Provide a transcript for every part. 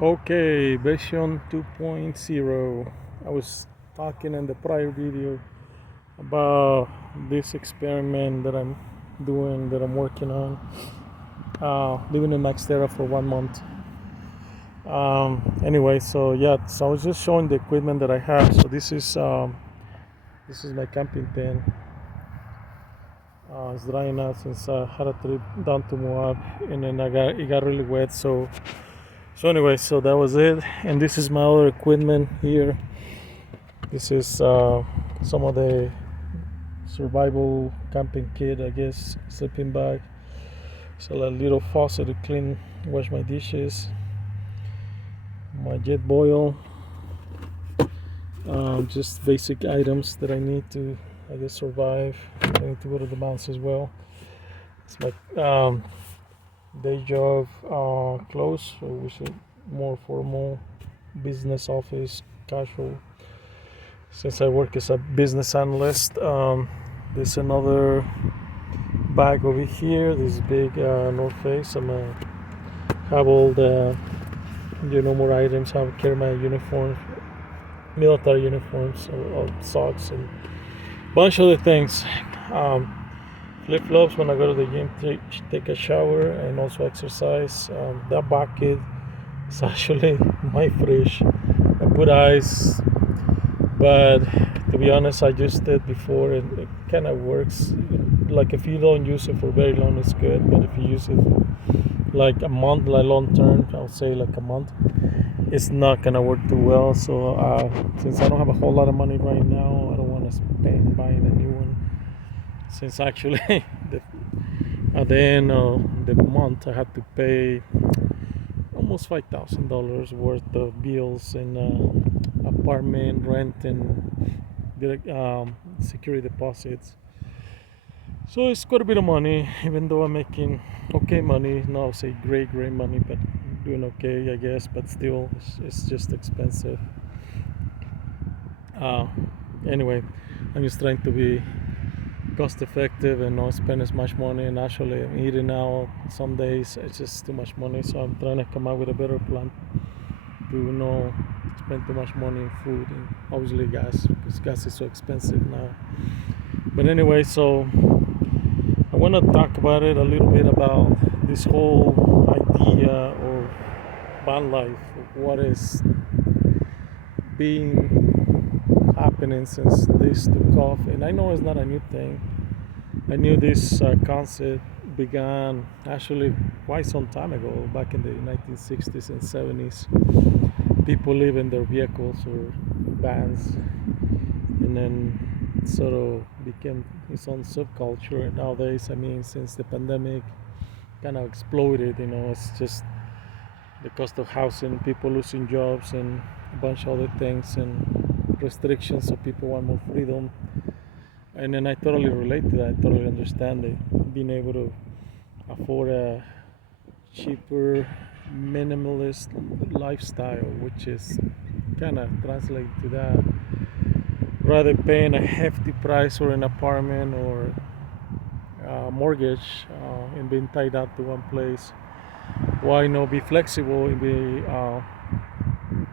Okay, version 2.0. I was talking in the prior video about this experiment that I'm doing, that I'm working on, living in Maxterra for 1 month. Anyway, so yeah, so I was just showing the equipment that I have. So this is my camping tent. It's drying out since I had a trip down to Moab, and then it got really wet. So anyway, so that was it. And this is my other equipment here. This is some of the survival camping kit, I guess. Sleeping bag. So a little faucet to clean, wash my dishes. My jet boil. Just basic items that I need to, I guess, survive. I need to go to the mountains as well. It's my day job clothes, so we should more formal, business office, casual. Since I work as a business analyst, there's another bag over here. This big North Face. Have all the more items. Have carry my uniforms, military uniforms, or socks, and bunch of other things. Um, Flip flops when I go to the gym, take a shower, and also exercise. That bucket is actually my fridge. I put ice, but to be honest, I used it before, and it kind of works. Like if you don't use it for very long, it's good. But if you use it like a month, like long term, I'll say like a month, it's not gonna work too well. So since I don't have a whole lot of money right now, I don't want to spend buying a new one. Since actually, the, at the end of the month, I had to pay almost $5,000 worth of bills and apartment rent and direct security deposits. So it's quite a bit of money, even though I'm making okay money. Not I'll say great money, but doing okay, I guess. But still, it's just expensive. Uh, anyway, I'm just trying to be cost effective and not spend as much money. And actually, I'm eating out some days. It's just too much money. So I'm trying to come up with a better plan to not spend too much money in food and obviously gas, because gas is so expensive now. But anyway, so I want to talk about it a little bit about this whole idea of van life, of what is being happening since this took off. And I know it's not a new thing. I knew this concept began actually quite some time ago, back in the 1960s and 70s. People live in their vehicles or vans, and then sort of became its own subculture. Nowadays, I mean, since the pandemic kind of exploded, it's just the cost of housing, people losing jobs, and a bunch of other things, and restrictions, so people want more freedom. And then I totally relate to that. I totally understand it. Being able to afford a cheaper, minimalist lifestyle, which is kind of translate to that, rather paying a hefty price for an apartment or a mortgage and being tied up to one place. Why not be flexible and be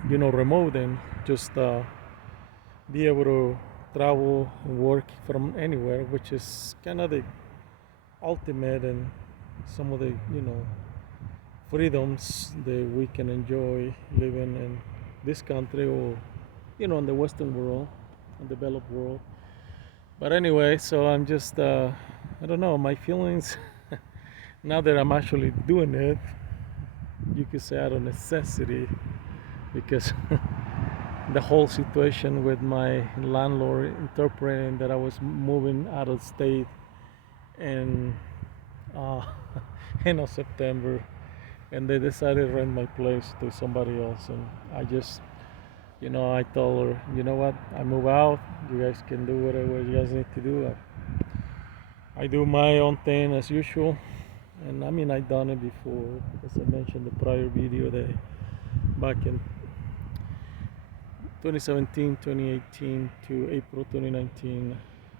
remote, and just be able to travel and work from anywhere, which is kind of the ultimate and some of the freedoms that we can enjoy living in this country, or in the Western world, and developed world. But anyway, so I'm just I don't know, my feelings now that I'm actually doing it, you could say out of necessity, because the whole situation with my landlord interpreting that I was moving out of state in uh, end of September, and they decided to rent my place to somebody else. And I just, I told her, you know what, I move out. You guys can do whatever you guys need to do. I do my own thing as usual. And I mean, I've done it before, as I mentioned in the prior video, that back in 2017, 2018 to April 2019,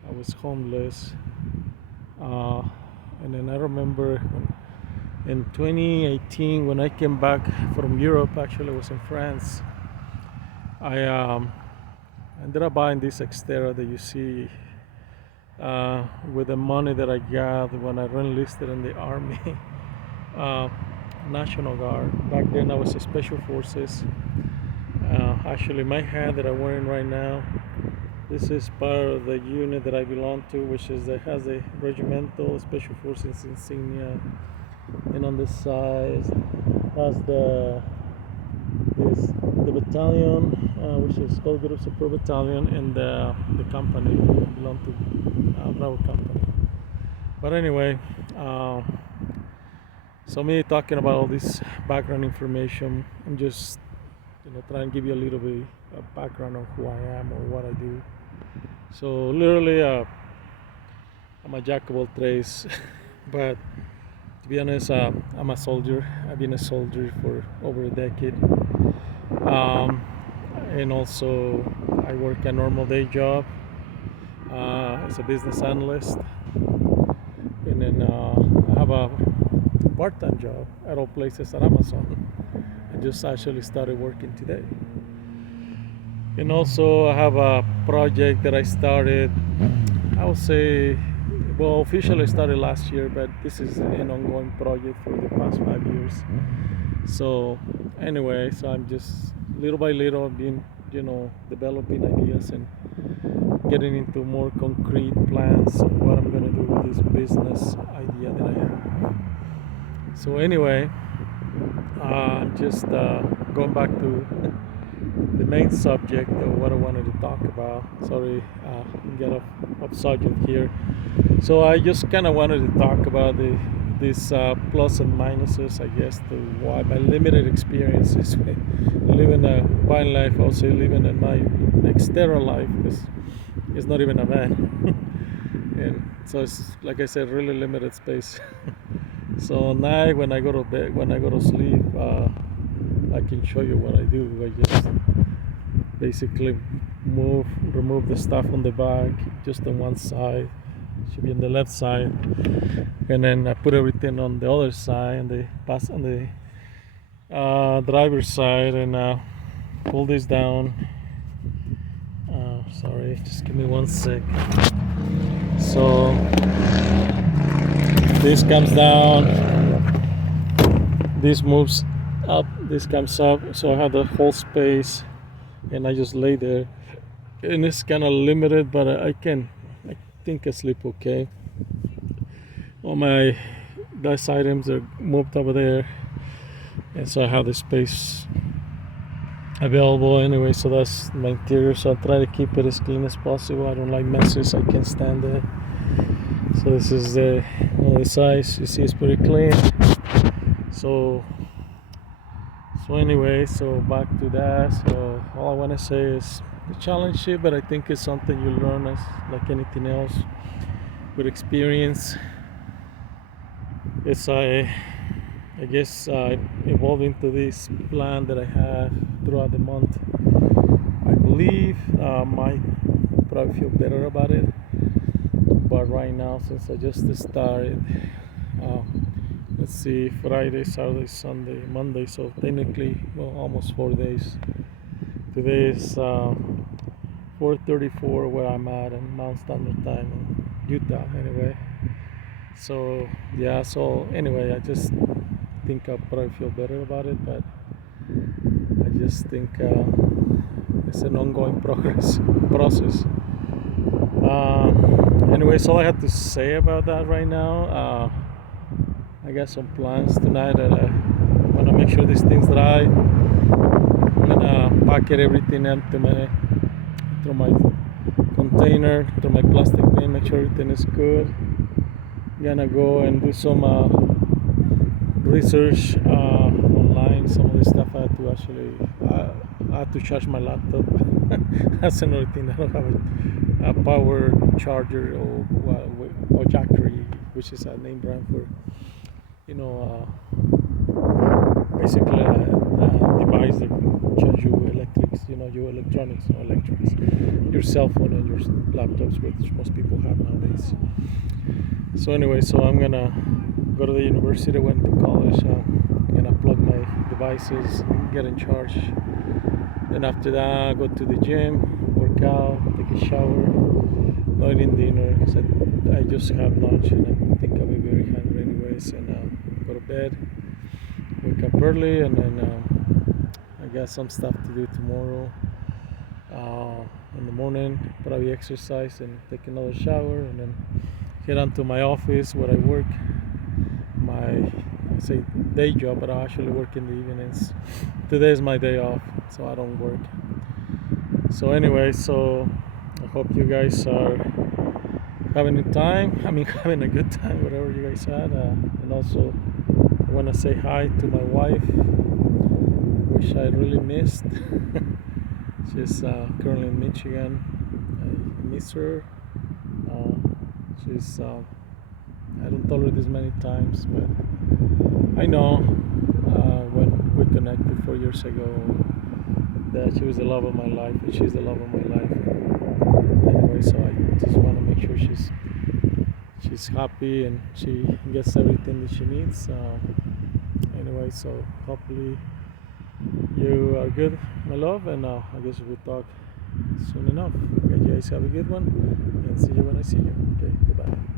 I was homeless. Uh, and then I remember when In 2018, when I came back from Europe, actually I was in France, I ended up buying this Xterra that you see with the money that I got when I enlisted in the army, uh, National Guard. Back then I was in Special Forces. Actually, my hat that I'm wearing right now, this is part of the unit that I belong to, which is that has a regimental Special Forces insignia, and on the side has the battalion, which is called Group Support Battalion, and the company I belong to, Bravo Company. But anyway, so me talking about all this background information, I'm just trying to give you a little bit of background on who I am or what I do. So literally, I'm a jack of all trades, but to be honest, I'm a soldier. I've been a soldier for over a decade, um, and also I work a normal day job as a business analyst, and then I have a part-time job at all places at Amazon. I just actually started working today. And also I have a project that I started, I would say, well, officially started last year, but this is an ongoing project for the past 5 years. So anyway, so I'm just little by little been, developing ideas and getting into more concrete plans of what I'm gonna do with this business idea that I have. So anyway, just going back to the main subject of what I wanted to talk about. Sorry, get off subject here. So I just kind of wanted to talk about these plus and minuses, I guess, to why my limited experiences living a vine life, also living in my external life, because it's not even a van, and so it's like I said, really limited space. So night when I go to bed, when I go to sleep, I can show you what I do. I just basically remove the stuff on the back, just on one side. It should be on the left side, and then I put everything on the other side, and the pass on the driver's side, and pull this down. Sorry, just give me one sec. So this comes down, this moves up, this comes up, so I have the whole space, and I just lay there, and it's kind of limited, but I think I sleep okay. All my desk items are moved over there, and so I have the space available anyway. So that's my interior, so I try to keep it as clean as possible. I don't like messes, I can't stand it. So this is the size, you see it's pretty clean. So anyway, so back to that. So all I want to say is the challenge here, but I think it's something you learn as like anything else with experience. It's I guess evolved into this plan that I have throughout the month. I believe might probably feel better about it, but right now, since I just started, let's see, Friday, Saturday, Sunday, Monday, so technically, well, almost 4 days. Today is 4:34 where I'm at in Mount Standard Time in Utah, anyway. So yeah, so anyway, I just think I'll probably feel better about it, but I just think it's an ongoing process. Anyway, so all I have to say about that right now. I got some plans tonight that I want to make sure these things dry. I'm gonna packet everything up through my container, through my plastic bin, make sure everything is good. I'm gonna go and do some research online. Some of the stuff I had to actually I had to charge my laptop. That's another thing. I don't have a power charger or Jackery, which is a name brand for basically a device that can charge you your electronics, your cell phone and your laptops, which most people have nowadays. So anyway, so I'm gonna go to the university, went to college, gonna plug my devices, get in charge. Then after that, go to the gym, work out, take a shower, not eating dinner. So I just have lunch, and I think I'll be very hungry anyways. And go to bed, wake up early, and then I got some stuff to do tomorrow. In the morning, probably exercise and take another shower, and then head on to my office where I work. I say day job, but I actually work in the evenings. Today is my day off, so I don't work. So anyway, so I hope you guys are having a time. I mean, having a good time, whatever you guys had. And also, I want to say hi to my wife, which I really missed. She's currently in Michigan. I miss her. Uh, she's I don't tell her this many times, but I know when we connected 4 years ago that she was the love of my life, and she's the love of my life. Anyway, so I just want to make sure she's happy and she gets everything that she needs. Anyway, so hopefully you are good, my love, and I guess we'll talk soon enough. Okay, you guys have a good one, and see you when I see you. Okay, goodbye.